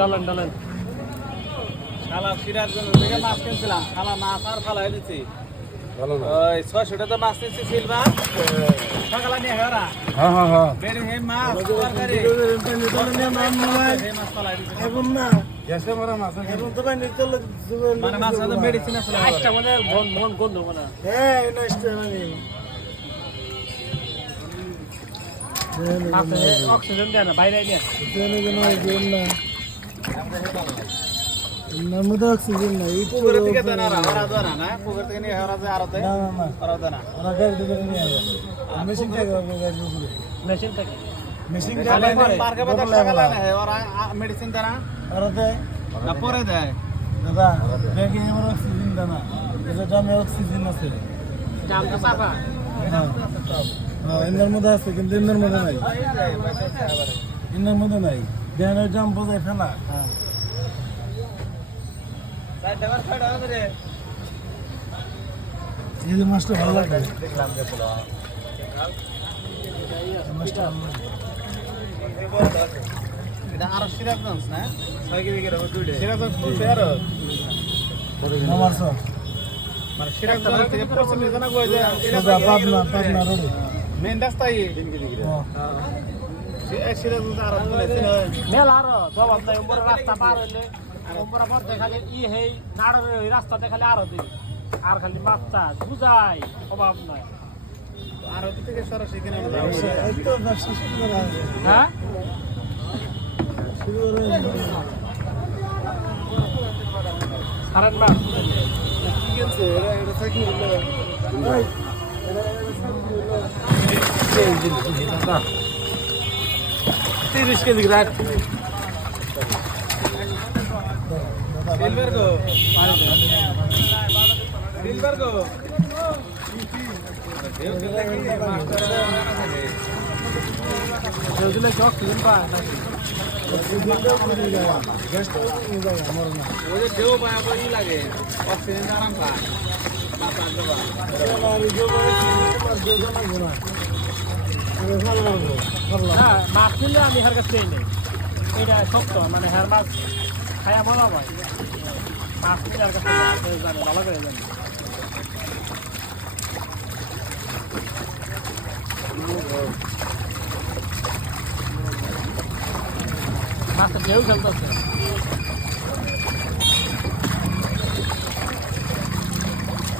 ডালেন ডালেন খালা সিরাজগঞ্জ থেকে মাছ কিনছিলাম খালা মাছ আর ফালাই দিচ্ছি ভালো না ওই 600 টাকা মাছ নিচ্ছি সিলভা সকালে নিয়ে হেরা হ্যাঁ হ্যাঁ হ্যাঁ বের হে মাছ তরকারি হে মাছ ফালাই দিচ্ছি এখন না গ্যাসে মারা মাছ এখন তো ভাই নিতে মানে মাছ তো মেডিসিন আছে আজটা মানে মন মন গন্ধ মানে হ্যাঁ নষ্ট মানে আছে অক্সিজেন দেয় না বাইরে নিয়ে নর্মদা অক্সিজেন না এই তো পুকুরের দিকে দেনা ওরা দেনা না পুকুর থেকে নিয়ে হেরা যায় আরতে না না না ওরা দেনা ওরা গাড়ি দিকে নিয়ে আসে মেশিন থেকে গাড়ি উপরে মেশিন থেকে মেশিন খালি থেকে পার্কে বাজার সকালে না ওরা মেডিসিন দেনা ওরা দেয় না পরে দেয় দাদা ব্যাগে আমার অক্সিজেন দানা এটা দামে অক্সিজেন আছে দাম তো চাপা হ্যাঁ ইন্দার মধ্যে আছে কিন্তু ইন্দার মধ্যে নাই ইন্দার মধ্যে নাই দেনের দাম বোঝায় ফেলা হ্যাঁ এই মাছটা ভালো লাগে দেখলাম যে বলো মাছটা ভালো লাগে এটা আরো সিরাজগঞ্জ না 6 কেজি করে দুইটা সিরাজগঞ্জ পুষে আর আমার সব মানে সিরাজগঞ্জ থেকে পশ্চিম দিকে না গো সোজা পাবনা রোডে মেন রাস্তায় সিরাজগঞ্জ আর মেল আর জবাব নাই উপরে রাস্তা পার হইলে উপরে পথ দেখালে হেই নাড়ের ওই রাস্তা দেখালে আরো দিই আর খালি মাছ চাষ বুঝাই অভাব নাই আর থেকে সরাসরি কিনে এই তো ব্যবসা শুরু করা হবে হ্যাঁ শুরু করে সারেন মাছ কি গেছে এটা সাইকেল হলো 30 কেজি রাখ সিলভার গো সিলভার গো দিলে কি অক্সিজেন পায় ওদের দেও পায় বই লাগে অক্সিজেন আরাম পায় হ্যাঁ মাছ কিনলে আমি হার কাছে নেই এটা শক্ত মানে হ্যার মাছ খায়া মজা পায় মাছ কিনলে আর কাছে জানে ভালো করে জানে মাছটা ঢেউ খেলতেছে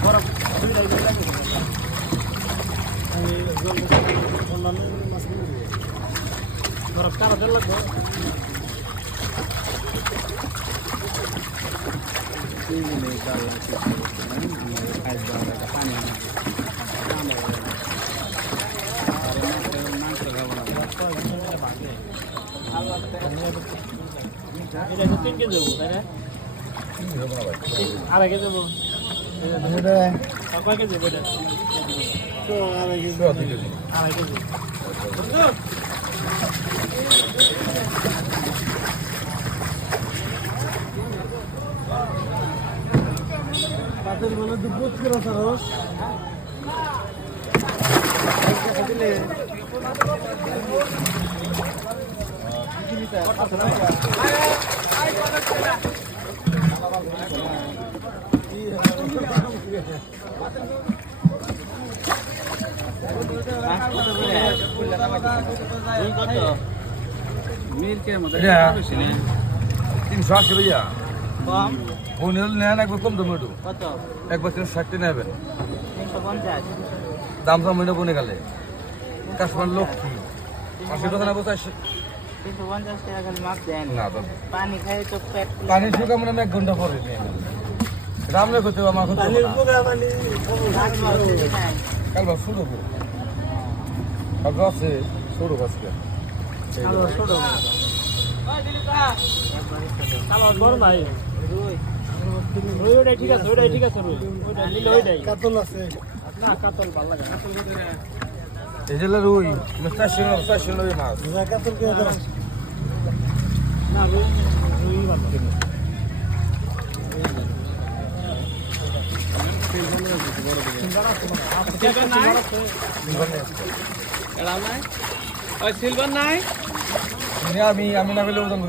বরফ দুইটাই করে লাগে অন্যান্য মাছ বরফ কারো তেল লাগবে এটা 3 কেজি দেবো তাই না 2.5 কেজি দেবো কয় কেজি এটা তো আর কি 2.5 কেজি রাতের বেলা তো পোচ করে রস দিলে মিল্কের মধ্যে এটা বেশি নেই 380 ভাইয়া কম বনিল নেন একবার কম দাম একটু কত একবার 360 নেবেন 350 দাম দাম বনে গেলে কাশ্মীর লোক 80 টাকা না বসাই 350 টাকা খালি মাছ দেন না দাদা পানি খাই তো পেট পানি শুকা মানে 1 ঘন্টা পরে নিয়ে রামলে করতে আমার করতে পানির পোকা মানে কাল বা শুরু করো কাল আছে শুরু আজকে কালো বড় নাই রুই ওইটাই ঠিক আছে রুই ওইটা নিলে ওইটাই কাতল আছে না কাতল ভালো লাগে এই যে রুই চারশো নয় মাছ কাতল কে দাও না রুই ভালো সিলভার নাই আমি না পেলে